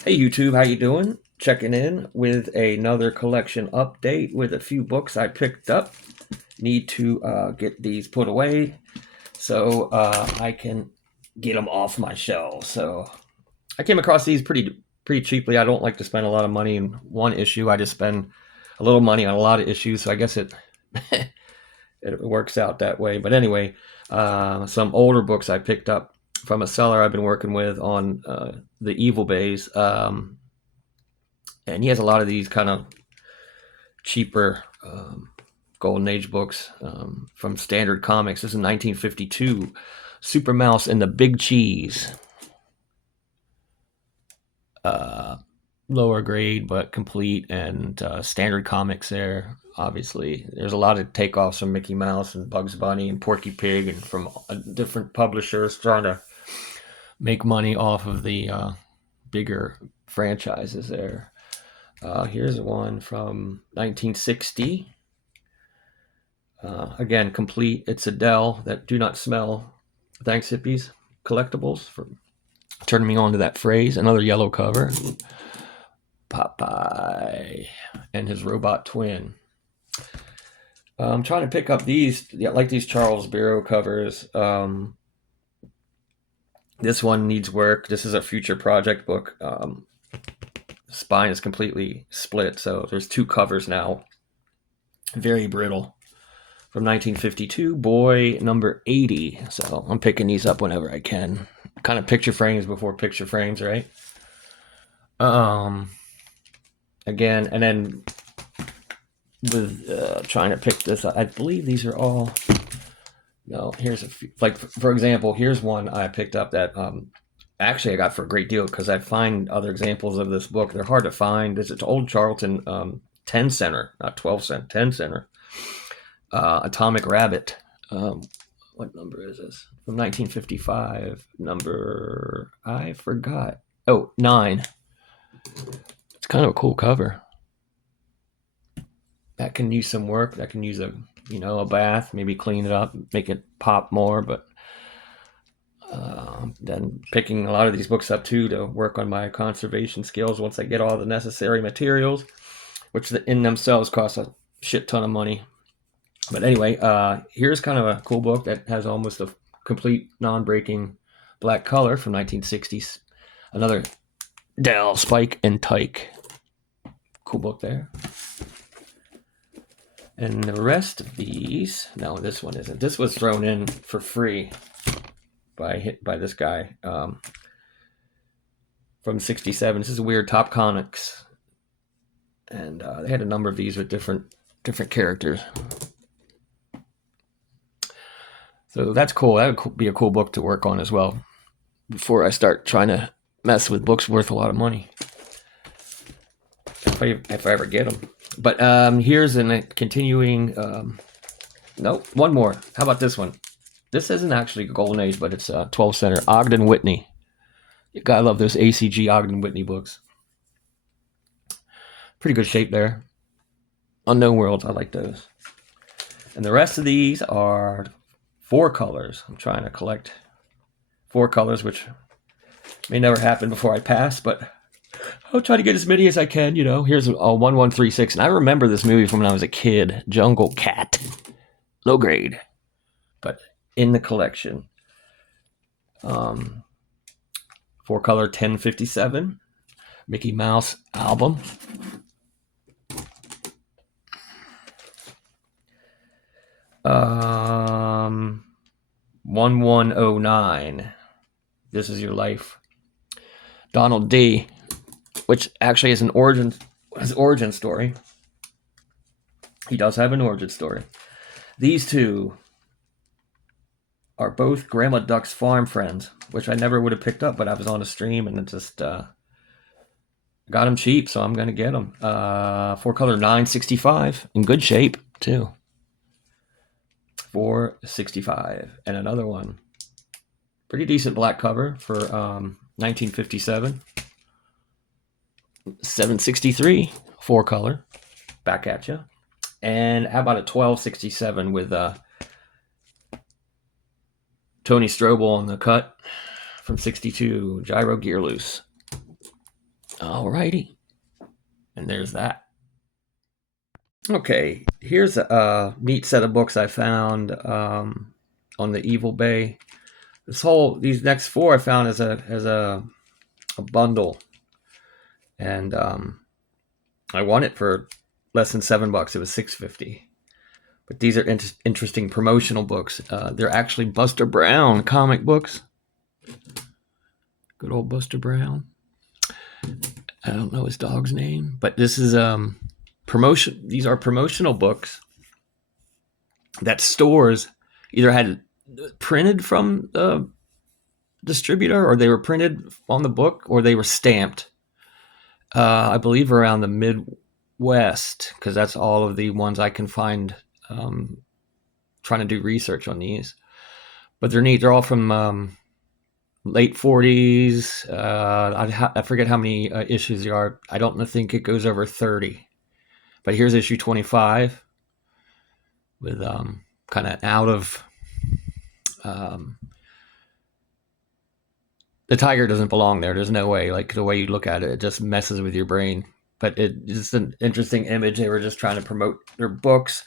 Hey YouTube, how you doing? Checking in with another collection update with a few books I picked up. Need to get these put away so I can get them off my shelves. So I came across these pretty cheaply. I don't like to spend a lot of money in one issue. I just spend a little money on a lot of issues. So I guess it it works out that way. But anyway, some older books I picked up from a seller I've been working with on the Evil Bays. And he has a lot of these kind of cheaper golden age books from Standard Comics. This is 1952, Super Mouse and the Big Cheese. Lower grade but complete, and Standard Comics there. Obviously, there's a lot of takeoffs from Mickey Mouse and Bugs Bunny and Porky Pig, and from different publishers trying to make money off of the bigger franchises there. Here's one from 1960. Again, complete. It's Adele, that Do Not Smell. Thanks, hippies. Collectibles for turning me on to that phrase. Another yellow cover. Popeye and his robot twin. I'm trying to pick up these, like these Charles Bureau covers. This one needs work. This is a future project book. Spine is completely split, so there's two covers now. Very brittle. From 1952, Boy number 80. So I'm picking these up whenever I can. Kind of picture frames before picture frames, right? Again, and then with trying to pick this up, I believe these are all. No, here's a few. Like, for example, here's one I picked up that actually I got for a great deal because I find other examples of this book. They're hard to find. It's old Charlton 10 center, not 12 cent, 10 center. Atomic Rabbit. What number is this? From 1955. Number, I forgot. Oh, 9. It's kind of a cool cover. That can use some work. That can use a bath, maybe clean it up, make it pop more. But then picking a lot of these books up too to work on my conservation skills once I get all the necessary materials, which in themselves cost a shit ton of money. But anyway, here's kind of a cool book that has almost a complete non-breaking black color from 1960s. Another Dell, Spike, and Tyke. Cool book there. And the rest of these, no, this one isn't. This was thrown in for free by this guy from 67. This is Weird Top Comics. And they had a number of these with different characters. So that's cool. That would be a cool book to work on as well before I start trying to mess with books worth a lot of money. If I ever get them. But here's a continuing. No, one more. How about this one? This isn't actually Golden Age, but it's 12 center. Ogden Whitney. You gotta love those ACG Ogden Whitney books. Pretty good shape there. Unknown Worlds. I like those. And the rest of these are 4 colors. I'm trying to collect 4 colors, which may never happen before I pass, but I'll try to get as many as I can. Here's a 1136, and I remember this movie from when I was a kid. Jungle Cat, low grade, but in the collection. 4 color 1057, Mickey Mouse album. Um, 1109. This Is Your Life. Donald D, which actually is an origin story. He does have an origin story. These two are both Grandma Duck's farm friends, which I never would have picked up, but I was on a stream and it just got them cheap, so I'm gonna get them. 4 color 965, in good shape too. 465, and another one, pretty decent black cover for 1957. 763, 4 color, back at you. And how about a 1267 with Tony Strobel on the cut from 62, Gyro Gear Loose. Alrighty, and there's that. Okay, here's a neat set of books I found on the Evil Bay. These next four I found as a bundle, and I won it for less than $7. It was $6.50. But these are interesting promotional books. They're actually Buster Brown comic books. Good old Buster Brown. I don't know his dog's name, but this is promotion. These are promotional books that stores either had printed from the distributor, or they were printed on the book, or they were stamped. I believe around the Midwest, because that's all of the ones I can find. Trying to do research on these, but they're neat. They're all from late 40s. I forget how many issues there are. I don't think it goes over 30. But here's issue 25 with kind of out of the tiger doesn't belong there. There's no way. Like the way you look at it, it just messes with your brain. But it's just an interesting image. They were just trying to promote their books.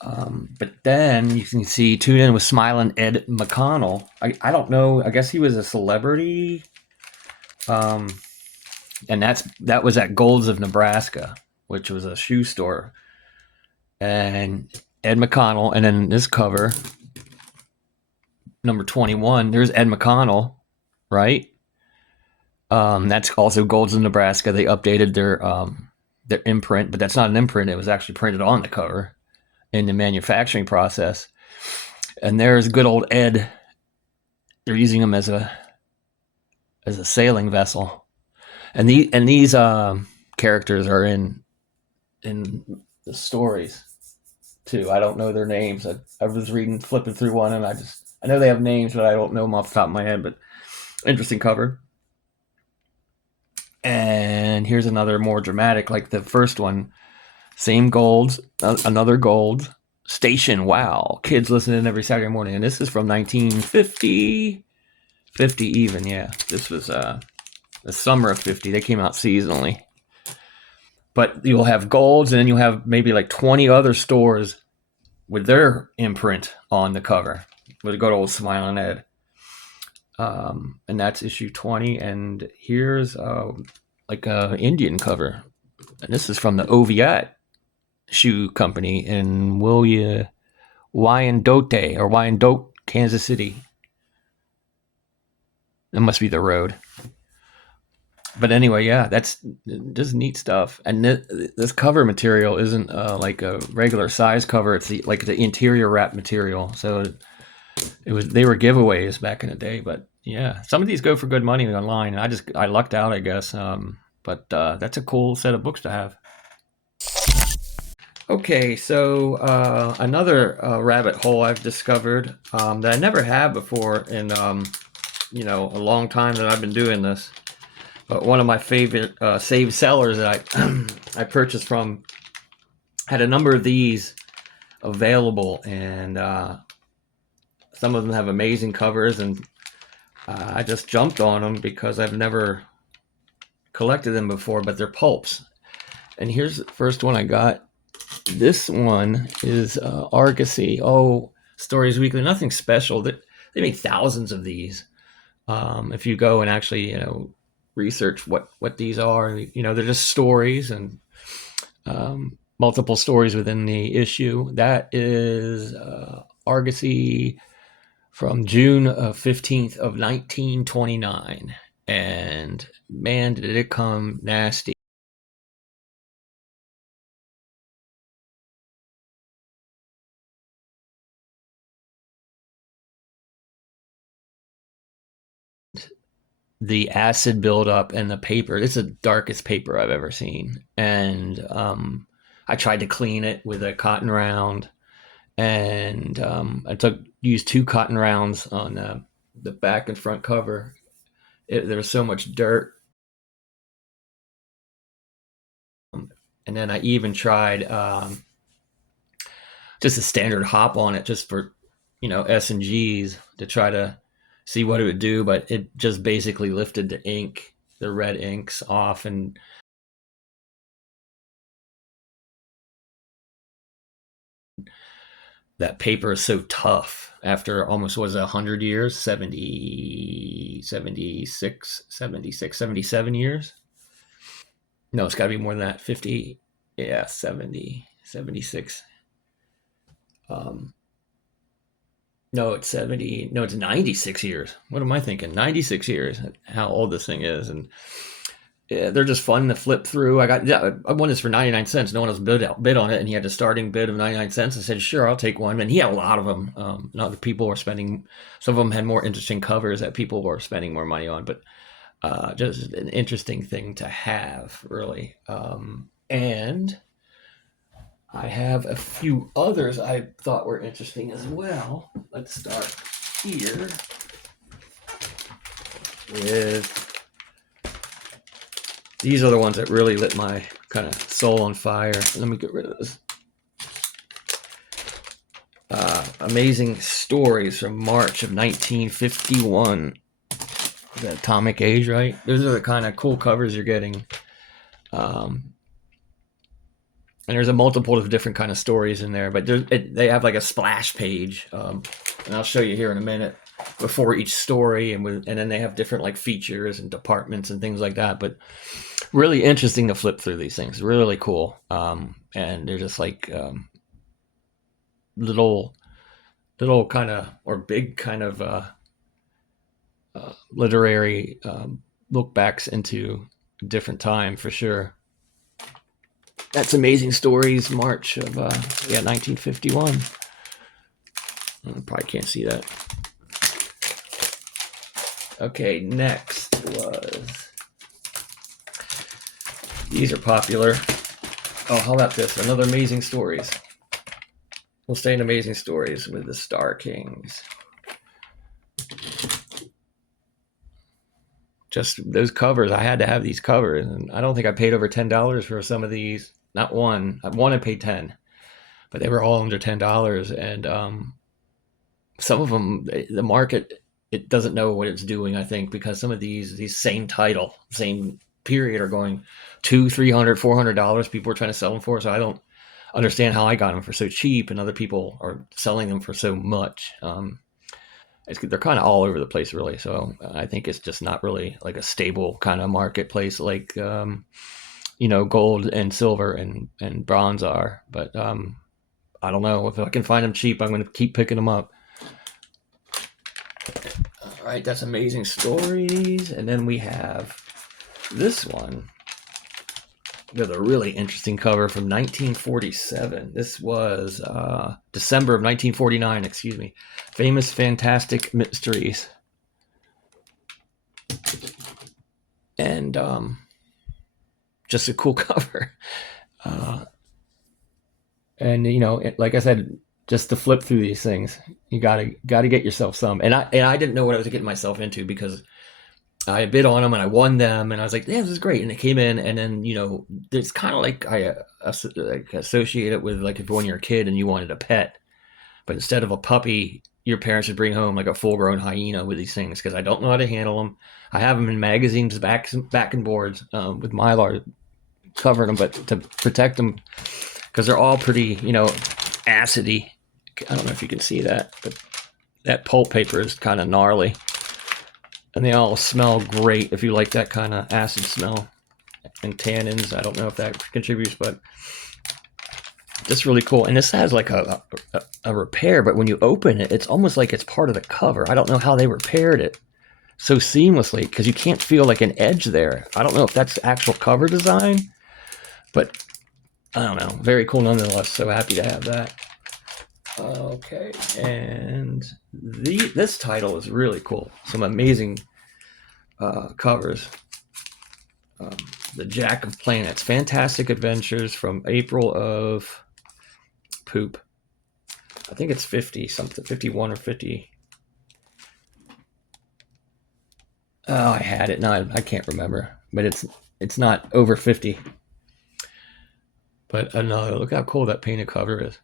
But then you can see Tune In with Smiling Ed McConnell. I don't know. I guess he was a celebrity. And that was at Gold's of Nebraska, which was a shoe store. And Ed McConnell, and then this cover, number 21, there's Ed McConnell, right? That's also Gold's of Nebraska. They updated their imprint, but that's not an imprint. It was actually printed on the cover in the manufacturing process. And there's good old Ed. They're using him as a sailing vessel. And these characters are in the stories too. I don't know their names. I was flipping through one, and I know they have names, but I don't know them off the top of my head. But interesting cover. And here's another more dramatic, like the first one. Same Gold, another Gold station. Wow, kids listening every Saturday morning, and this is from 1950, 50 even. Yeah, this was the summer of 50. They came out seasonally. But you'll have Golds, and then you'll have maybe like 20 other stores with their imprint on the cover with a good old Smiling Ed. And that's issue 20. And here's like a Indian cover. And this is from the Oviatt Shoe Company in Wyandotte, Kansas City. That must be the road. But anyway, yeah, that's just neat stuff. And this cover material isn't like a regular size cover. It's like the interior wrap material. So they were giveaways back in the day. But yeah, some of these go for good money online. And I lucked out, I guess. But that's a cool set of books to have. Okay, so another rabbit hole I've discovered that I never had before in a long time that I've been doing this. But one of my favorite saved sellers that I purchased from had a number of these available, and some of them have amazing covers, and I just jumped on them because I've never collected them before, but they're Pulps. And here's the first one I got. This one is Argosy. Oh, Stories Weekly. Nothing special. They make thousands of these. If you go and actually, research what these are, they're just stories and multiple stories within the issue. That is Argosy from June 15th of 1929. And man, did it come nasty. The acid buildup and the paper. It's the darkest paper I've ever seen. And I tried to clean it with a cotton round, and used 2 cotton rounds on the back and front cover. There was so much dirt. And then I even tried just a standard hop on it, just for S and G's, to try to see what it would do, but it just basically lifted the ink. the red inks off, and that paper is so tough after almost, was it 100 years, 70, 76, 76, 77 years. No, it's got to be more than that. 50, yeah, 70, 76. um no, it's 70, no, it's 96 years. What am I thinking? 96 years, how old this thing is. And yeah, they're just fun to flip through. I won this for 99 cents. No one else bid on it, and he had a starting bid of 99 cents. I said, sure, I'll take one. And he had a lot of them. Not that people were spending, some of them had more interesting covers that people were spending more money on, but just an interesting thing to have, really. And I have a few others I thought were interesting as well. Let's start here with, these are the ones that really lit my kind of soul on fire. Let me get rid of this. Amazing Stories from March of 1951. The Atomic Age, right? Those are the kind of cool covers you're getting. And there's a multiple of different kind of stories in there, but they have like a splash page, and I'll show you here in a minute, before each story, and then they have different like features and departments and things like that. But really interesting to flip through these things. Really cool, and they're just like little kind of, or big kind of literary look backs into a different time for sure. That's Amazing Stories, March of 1951. I probably can't see that. Okay, next was, these are popular. Oh, how about this? Another Amazing Stories. We'll stay in Amazing Stories with the Star Kings. Just those covers, I had to have these covers, and I don't think I paid over $10 for some of these. Not one. One I paid 10, but they were all under $10. And some of them, the market, it doesn't know what it's doing, I think, because some of these same title, same period, are going $200, $300, $400. People are trying to sell them for. So I don't understand how I got them for so cheap, and other people are selling them for so much. They're kind of all over the place, really. So I think it's just not really like a stable kind of marketplace like gold and silver and bronze are. But I don't know, if I can find them cheap, I'm going to keep picking them up. All right, that's Amazing Stories. And then we have this one with a really interesting cover from 1947. This was December of 1949, excuse me. Famous Fantastic Mysteries. And just a cool cover. And like I said, just to flip through these things, you gotta get yourself some. And I didn't know what I was getting myself into, because I bid on them and I won them, and I was like, yeah, this is great. And it came in, and then it's kind of like I associate it with like if when you're a kid and you wanted a pet, but instead of a puppy, your parents would bring home like a full-grown hyena with these things, because I don't know how to handle them. I have them in magazines, backing boards with Mylar covering them, but to protect them, because they're all pretty, acidy. I don't know if you can see that, but that pulp paper is kind of gnarly. And they all smell great if you like that kind of acid smell. And tannins, I don't know if that contributes, but just really cool. And this has like a repair, but when you open it, it's almost like it's part of the cover. I don't know how they repaired it so seamlessly, because you can't feel like an edge there. I don't know if that's actual cover design, but I don't know. Very cool nonetheless. So happy to have that. Okay, and this title is really cool. Some amazing covers. The Jack of Planets, Fantastic Adventures from April of poop. I think it's 50 something, 51 or 50. Oh, I had it. No, I can't remember, but it's not over 50. But another, look how cool that painted cover is.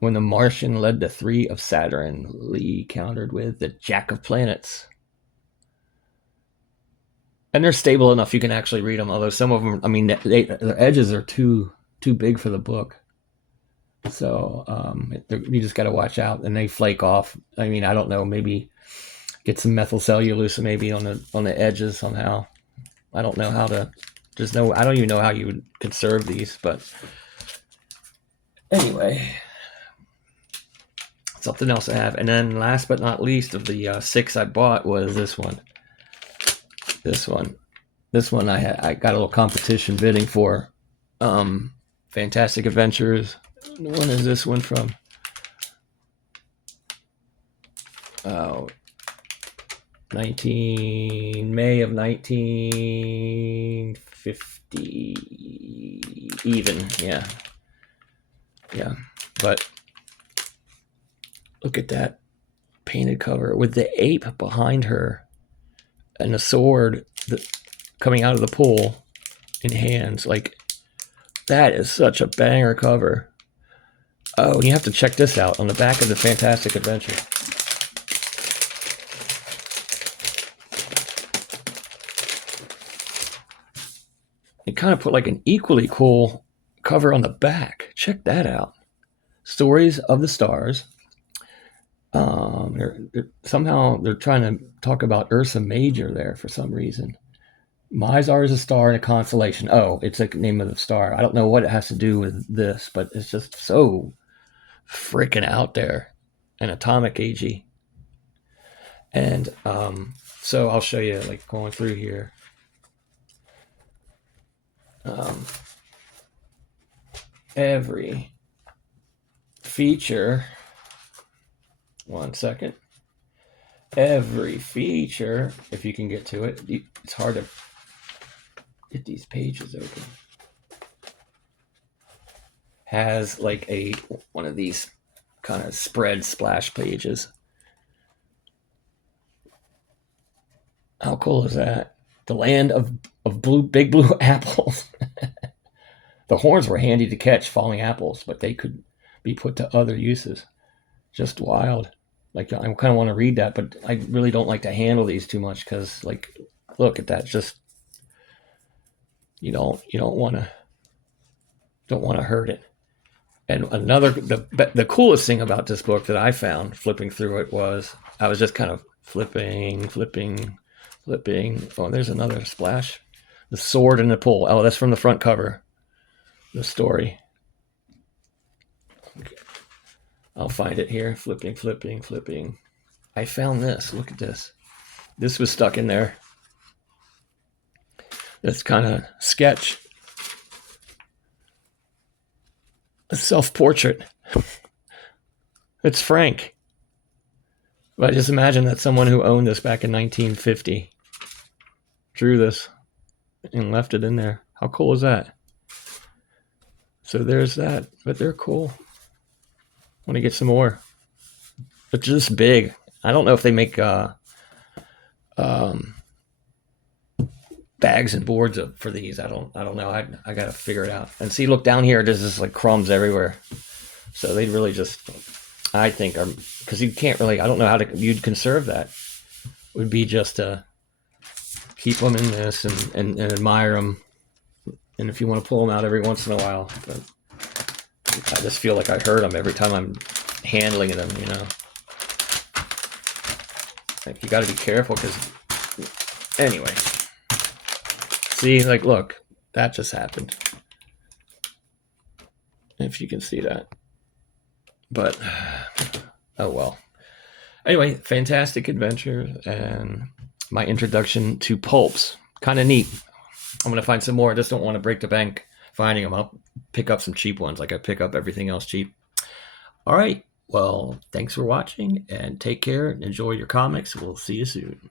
When the Martian led the 3 of Saturn, Lee countered with the Jack of Planets. And they're stable enough you can actually read them. Although some of them, I mean, the edges are too big for the book. So you just got to watch out, and they flake off. I mean, I don't know. Maybe get some methyl cellulose maybe on the edges somehow. I don't know how to. I don't even know how you would conserve these, but anyway, something else I have. And then last but not least of the 6 I bought was this one. This one I got a little competition bidding for. Fantastic Adventures. When is this one from? Oh, May of 1950 even. Yeah. But look at that painted cover with the ape behind her and the sword coming out of the pool in hands. Like, that is such a banger cover. Oh, you have to check this out on the back of the Fantastic Adventure. It kind of put like an equally cool cover on the back. Check that out. Stories of the Stars. Somehow they're trying to talk about Ursa Major there for some reason. Mizar is a star in a constellation. Oh, it's the name of the star. I don't know what it has to do with this, but it's just so freaking out there and atomic agey. And so I'll show you, like, going through here. Every feature, one second. Every feature, if you can get to it, it's hard to get these pages open, has like one of these kind of spread splash pages. How cool is that? The land of big blue apples. The horns were handy to catch falling apples, but they could be put to other uses. Just wild. Like, I kind of want to read that, but I really don't like to handle these too much because, like, look at that. Just you don't want to hurt it. And the coolest thing about this book that I found flipping through it was I was just kind of flipping. Oh, there's another splash. The sword in the pool. Oh, that's from the front cover. The story. Okay. I'll find it here. Flipping. I found this. Look at this. This was stuck in there. That's kind of sketch. A self-portrait. It's Frank. But I just imagine that someone who owned this back in 1950 drew this and left it in there. How cool is that? So there's that. But they're cool. I want to get some more. But just big. I don't know if they make bags and boards for these. I don't know. I got to figure it out. And see, look down here. There's just like crumbs everywhere. So they really just, I think, are, because you can't really, I don't know how you'd conserve that. It would be just to keep them in this and admire them. And if you want to pull them out every once in a while. But I just feel like I hurt them every time I'm handling them, you know. Like, you got to be careful because, anyway. See, like, look, that just happened. If you can see that. But, oh well. Anyway, Fantastic Adventure and my introduction to Pulps. Kind of neat. I'm going to find some more. I just don't want to break the bank finding them. I'll pick up some cheap ones like I pick up everything else cheap. All right. Well, thanks for watching and take care. Enjoy your comics. We'll see you soon.